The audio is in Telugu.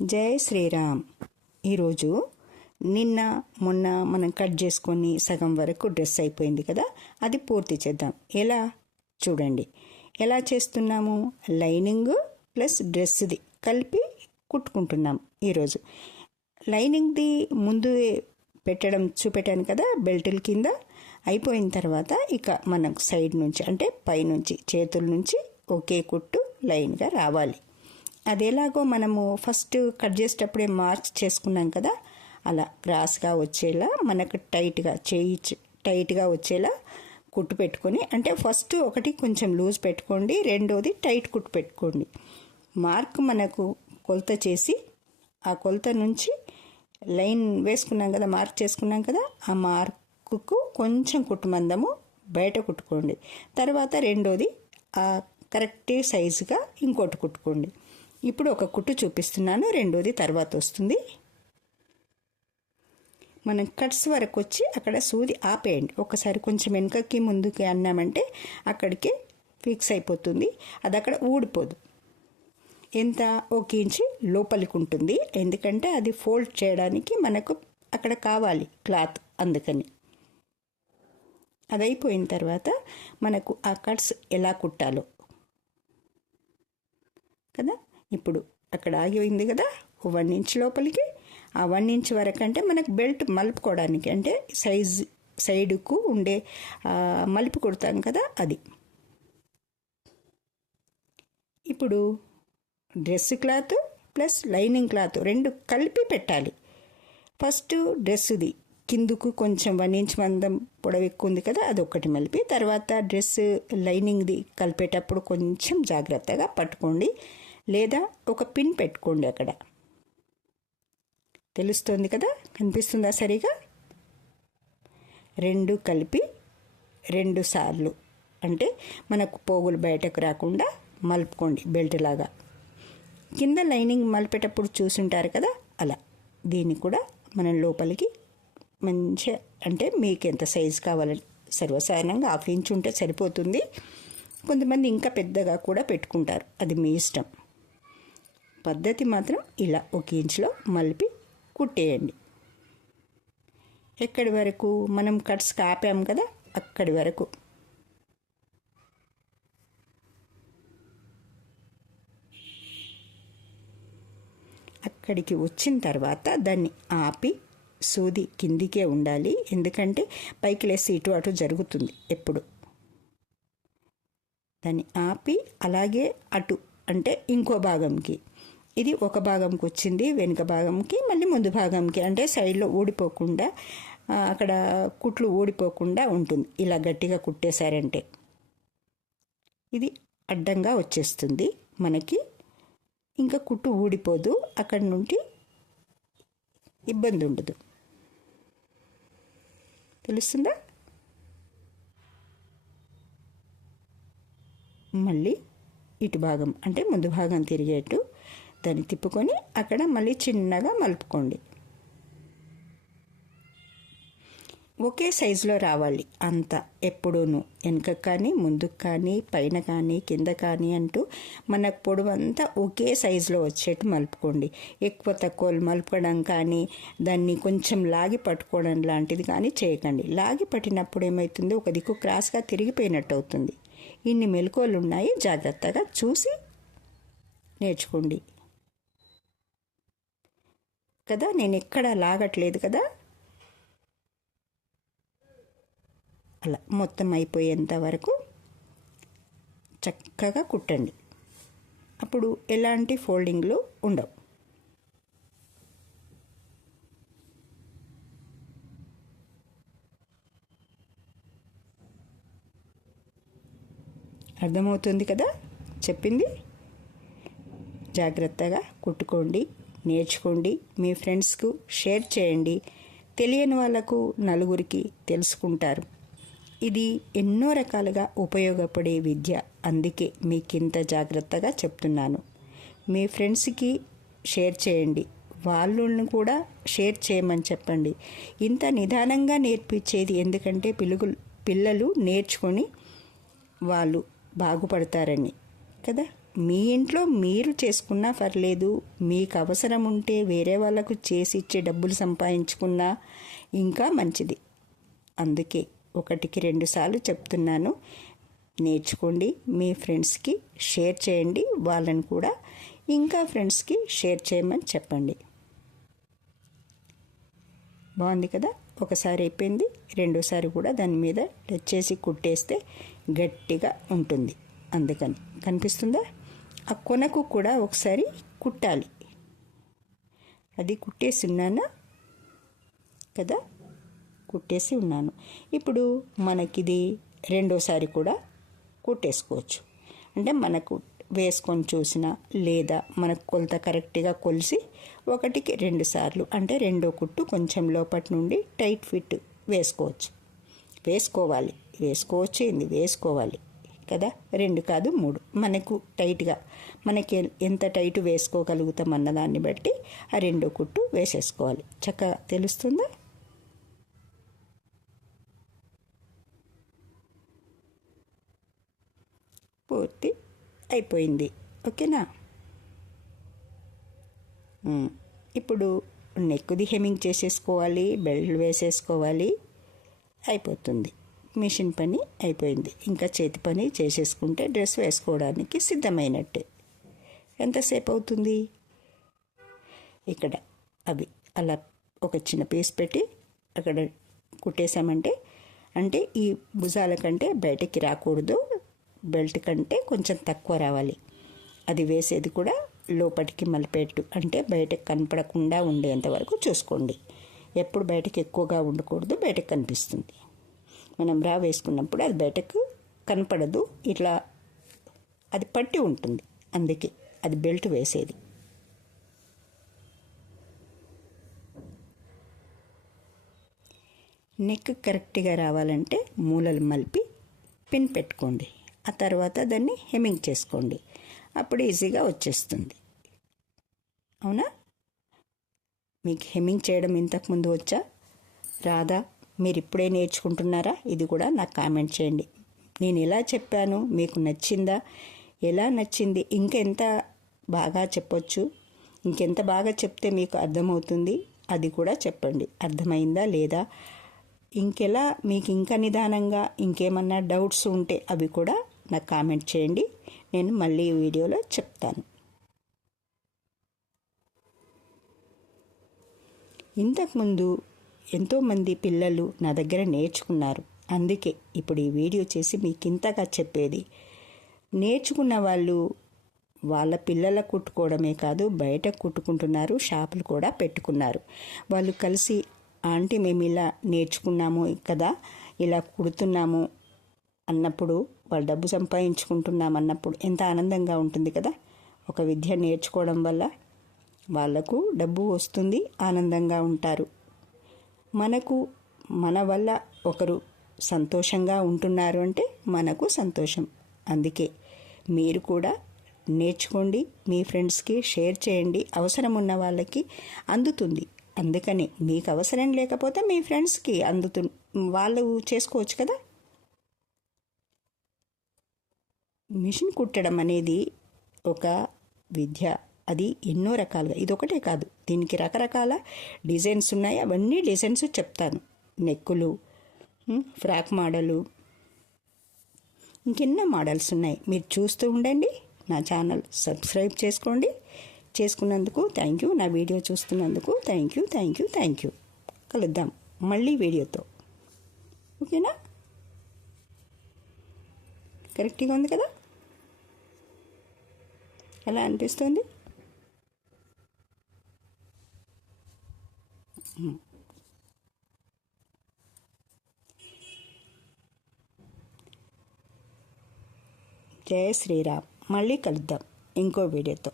జై శ్రీరామ్. ఈరోజు నిన్న మొన్న మనం కట్ చేసుకొని సగం వరకు డ్రెస్ అయిపోయింది కదా, అది పూర్తి చేద్దాం. ఎలా చూడండి. ఎలా చేస్తున్నాము? లైనింగ్ ప్లస్ డ్రెస్ది కలిపి కుట్టుకుంటున్నాం. ఈరోజు లైనింగ్ది ముందు పెట్టడం చూపెట్టాను కదా, బెల్టుల కింద అయిపోయిన తర్వాత ఇక మనకు సైడ్ నుంచి అంటే పైనుంచి చేతుల నుంచి ఒకే కుట్టు లైన్గా రావాలి. అది ఎలాగో మనము ఫస్ట్ కట్ చేసేటప్పుడే మార్క్స్ చేసుకున్నాం కదా, అలా క్రాస్గా వచ్చేలా మనకు టైట్గా వచ్చేలా కుట్టు పెట్టుకొని, అంటే ఫస్ట్ ఒకటి కొంచెం లూజ్ పెట్టుకోండి, రెండోది టైట్ కుట్టు పెట్టుకోండి. మార్క్ మనకు కొలత చేసి ఆ కొలత నుంచి లైన్ వేసుకున్నాం కదా, మార్క్ చేసుకున్నాం కదా, ఆ మార్కుకు కొంచెం కుట్టు మందము బయట కుట్టుకోండి. తర్వాత రెండోది ఆ కరెక్ట్ సైజుగా ఇంకోటి కుట్టుకోండి. ఇప్పుడు ఒక కుట్టు చూపిస్తున్నాను, రెండోది తర్వాత వస్తుంది. మనం కట్స్ వరకు వచ్చి అక్కడ సూది ఆపేయండి. ఒకసారి కొంచెం వెనుకకి ముందుకి అన్నామంటే అక్కడికి ఫిక్స్ అయిపోతుంది, అది అక్కడ ఊడిపోదు. ఎంత 1 ఇంచి లోపలికి ఉంటుంది, ఎందుకంటే అది ఫోల్డ్ చేయడానికి మనకు అక్కడ కావాలి క్లాత్, అందుకని. అది అయిపోయిన తర్వాత మనకు ఆ కట్స్ ఎలా కుట్టాలో కదా, ఇప్పుడు అక్కడ ఆగిపోయింది కదా 1 ఇంచ్ లోపలికి. ఆ 1 ఇంచ్ వరకు అంటే మనకు బెల్ట్ మలుపుకోవడానికి, అంటే సైడుకు ఉండే మలుపు కుడతాం కదా, అది. ఇప్పుడు dress cloth plus lining cloth రెండు కలిపి పెట్టాలి. ఫస్ట్ డ్రెస్ది కిందకు కొంచెం 1 ఇంచ్ మందం పొడవు ఎక్కువ ఉంది కదా, అదొక్కటి మలిపి, తర్వాత డ్రెస్ లైనింగ్ది కలిపేటప్పుడు కొంచెం జాగ్రత్తగా పట్టుకోండి, లేదా ఒక పిన్ పెట్టుకోండి. అక్కడ తెలుస్తుంది కదా, కనిపిస్తుందా సరిగా? రెండు కలిపి 2 సార్లు, అంటే మనకు పోగులు బయటకు రాకుండా మలుపుకోండి బెల్ట్ లాగా. కింద లైనింగ్ మలిపేటప్పుడు చూసుంటారు కదా, అలా దీన్ని కూడా మనం లోపలికి మంచిగా, అంటే మీకు ఎంత సైజు కావాలని, సర్వసాధారణంగా 1/2 ఇంచ్ ఉంటే సరిపోతుంది. కొంతమంది ఇంకా పెద్దగా కూడా పెట్టుకుంటారు, అది మీ ఇష్టం. పద్ధతి మాత్రం ఇలా 1 ఇంచ్లో మలిపి కుట్టేయండి. ఎక్కడి వరకు మనం కట్స్ ఆపాం కదా, అక్కడి వరకు. అక్కడికి వచ్చిన తర్వాత దాన్ని ఆపి, సూది కిందికే ఉండాలి, ఎందుకంటే పైకి లేసి ఇటు అటు జరుగుతుంది ఎప్పుడు. దాన్ని ఆపి అలాగే అటు, అంటే ఇంకో భాగంకి, ఇది ఒక భాగంకి వచ్చింది, వెనుక భాగంకి మళ్ళీ ముందు భాగంకి, అంటే సైడ్లో ఊడిపోకుండా, అక్కడ కుట్లు ఊడిపోకుండా ఉంటుంది. ఇలా గట్టిగా కుట్టేశారంటే ఇది అడ్డంగా వచ్చేస్తుంది మనకి, ఇంకా కుట్టు ఊడిపోదు, అక్కడి నుండి ఇబ్బంది ఉండదు. తెలుస్తుందా? మళ్ళీ ఇటు భాగం అంటే ముందు భాగం తిరిగేట్టు దాన్ని తిప్పుకొని అక్కడ మళ్ళీ చిన్నగా మలుపుకోండి. ఒకే సైజులో రావాలి అంతా, ఎప్పుడూను వెనుకకు కానీ ముందుకు కానీ పైన కానీ కింద కానీ అంటూ మనకు పొడవు అంతా ఒకే సైజులో వచ్చేట్టు మలుపుకోండి. ఎక్కువ తక్కువ మలుపడం కానీ, దాన్ని కొంచెం లాగి పట్టుకోవడం లాంటిది కానీ చేయకండి. లాగి పట్టినప్పుడు ఏమవుతుంది, ఒక దిక్కు క్రాస్గా తిరిగిపోయినట్టు అవుతుంది. ఇన్ని మెలకువలు ఉన్నాయి, జాగ్రత్తగా చూసి నేర్చుకోండి కదా. నేను ఎక్కడ లాగట్లేదు కదా, అలా మొత్తం అయిపోయేంత వరకు చక్కగా కుట్టండి. అప్పుడు ఎలాంటి ఫోల్డింగ్లు ఉండవు. అర్థమవుతుంది కదా చెప్పింది? జాగ్రత్తగా కుట్టుకోండి, నేర్చుకోండి, మీ ఫ్రెండ్స్కు షేర్ చేయండి. తెలియని వాళ్ళకు నలుగురికి తెలుసుకుంటారు. ఇది ఎన్నో రకాలుగా ఉపయోగపడే విద్య, అందుకే మీకింత జాగ్రత్తగా చెప్తున్నాను. మీ ఫ్రెండ్స్కి షేర్ చేయండి, వాళ్ళని కూడా షేర్ చేయమని చెప్పండి. ఇంత నిదానంగా నేర్పించేది ఎందుకంటే పిల్లలు నేర్చుకొని వాళ్ళు బాగుపడతారని కదా. మీ ఇంట్లో మీరు చేసుకున్నా పర్లేదు, మీకు అవసరం ఉంటే వేరే వాళ్ళకు చేసి ఇచ్చే డబ్బులు సంపాదించుకున్నా ఇంకా మంచిది. అందుకే 1కి 2 సార్లు చెప్తున్నాను, నేర్చుకోండి. మీ ఫ్రెండ్స్కి షేర్ చేయండి, వాళ్ళని కూడా ఇంకా ఫ్రెండ్స్కి షేర్ చేయమని చెప్పండి. బాగుంది కదా? ఒకసారి అయిపోయింది, రెండోసారి కూడా దాని మీద టచ్ చేసి కుట్టేస్తే గట్టిగా ఉంటుంది. అందుకని కనిపిస్తుందా? ఆ కొనకు కూడా ఒకసారి కుట్టాలి. అది కుట్టేసి ఉన్నానా కదా? కుట్టేసి ఉన్నాను. ఇప్పుడు మనకిది రెండోసారి కూడా కుట్టేసుకోవచ్చు. అంటే మనకు వేసుకొని చూసినా లేదా మనకు కొలత కరెక్ట్గా కొలిసి 1కి 2 సార్లు అంటే రెండో కుట్టు కొంచెం లోపటి నుండి టైట్ ఫిట్ వేసుకోవాలి కదా. 2 కాదు 3, మనకు టైట్గా మనకి ఎంత టైట్ వేసుకోగలుగుతాం అన్నదాన్ని బట్టి ఆ రెండో కుట్టు వేసేసుకోవాలి. చక్కగా తెలుస్తుందా? పూర్తి అయిపోయింది. ఓకేనా? ఇప్పుడు నెక్కుది హెమ్మింగ్ చేసేసుకోవాలి, బెల్ట్ వేసేసుకోవాలి, అయిపోతుంది. మిషన్ పని అయిపోయింది. ఇంకా చేతి పని చేసేసుకుంటే డ్రెస్ వేసుకోవడానికి సిద్ధమైనట్టే. ఎంతసేపు అవుతుంది? ఇక్కడ అవి అలా ఒక చిన్న పీస్ పెట్టి అక్కడ కుట్టేసామంటే, అంటే ఈ భుజాల కంటే బయటకి రాకూడదు, బెల్ట్ కంటే కొంచెం తక్కువ రావాలి. అది వేసేది కూడా లోపలికి మలిపేట్టు, అంటే బయటకు కనపడకుండా ఉండేంత వరకు చూసుకోండి. ఎప్పుడు బయటకు ఎక్కువగా ఉండకూడదు, బయటకు కనిపిస్తుంది. మనం రా వేసుకున్నప్పుడు అది బయటకు కనపడదు, ఇట్లా అది పట్టి ఉంటుంది. అందుకే అది బెల్ట్ వేసేది. నెక్ కరెక్ట్గా రావాలంటే మూలలు మలిపి పిన్ పెట్టుకోండి. ఆ తర్వాత దాన్ని హెమ్మింగ్ చేసుకోండి. అప్పుడు ఈజీగా వచ్చేస్తుంది. అవునా? మీకు హెమ్మింగ్ చేయడం ఇంతకుముందు వచ్చా, రాదా? మీరు ఇప్పుడే నేర్చుకుంటున్నారా? ఇది కూడా నాకు కామెంట్ చేయండి. నేను ఎలా చెప్పాను, మీకు నచ్చిందా? ఎలా నచ్చింది? ఇంకెంత బాగా చెప్పొచ్చు, ఇంకెంత బాగా చెప్తే మీకు అర్థమవుతుంది, అది కూడా చెప్పండి. అర్థమైందా లేదా? ఇంకెలా మీకు ఇంకా నిదానంగా ఇంకేమన్నా డౌట్స్ ఉంటే అవి కూడా నాకు కామెంట్ చేయండి. నేను మళ్ళీ ఈ వీడియోలో చెప్తాను. ఇంతకుముందు ఎంతోమంది పిల్లలు నా దగ్గర నేర్చుకున్నారు. అందుకే ఇప్పుడు ఈ వీడియో చేసి మీకు ఇంతగా చెప్పేది. నేర్చుకున్న వాళ్ళు వాళ్ళ పిల్లల కుట్టుకోవడమే కాదు, బయట కుట్టుకుంటున్నారు, షాపులు కూడా పెట్టుకున్నారు. వాళ్ళు కలిసి, ఆంటీ మేము ఇలా నేర్చుకున్నాము కదా, ఇలా కుడుతున్నాము అన్నప్పుడు, వాళ్ళు డబ్బు సంపాదించుకుంటున్నాం అన్నప్పుడు ఎంత ఆనందంగా ఉంటుంది కదా. ఒక విద్య నేర్చుకోవడం వల్ల వాళ్లకు డబ్బు వస్తుంది, ఆనందంగా ఉంటారు. మనకు మన వల్ల ఒకరు సంతోషంగా ఉంటున్నారు అంటే మనకు సంతోషం. అందుకే మీరు కూడా నేర్చుకోండి, మీ ఫ్రెండ్స్కి షేర్ చేయండి, అవసరం ఉన్న వాళ్ళకి అందుతుంది. అందుకని మీకు అవసరం లేకపోతే మీ ఫ్రెండ్స్కి వాళ్ళు చేసుకోవచ్చు కదా. మిషన్ కుట్టడం అనేది ఒక విద్య. అది ఎన్నో రకాలుగా, ఇదొకటే కాదు, దీనికి రకరకాల డిజైన్స్ ఉన్నాయి. అవన్నీ డిజైన్స్ చెప్తాను. నెక్కులు, ఫ్రాక్ మోడలు, ఇంకెన్నో మోడల్స్ ఉన్నాయి. మీరు చూస్తూ ఉండండి. నా ఛానల్ సబ్స్క్రైబ్ చేసుకోండి. చేసుకున్నందుకు థ్యాంక్ యూ. నా వీడియో చూస్తున్నందుకు థ్యాంక్ యూ. కలుద్దాం మళ్ళీ వీడియోతో. ఓకేనా? కరెక్ట్గా ఉంది కదా? ఎలా అనిపిస్తుంది? జయ శ్రీరామ్. మళ్ళీ కలుద్దాం ఇంకో వీడియోతో.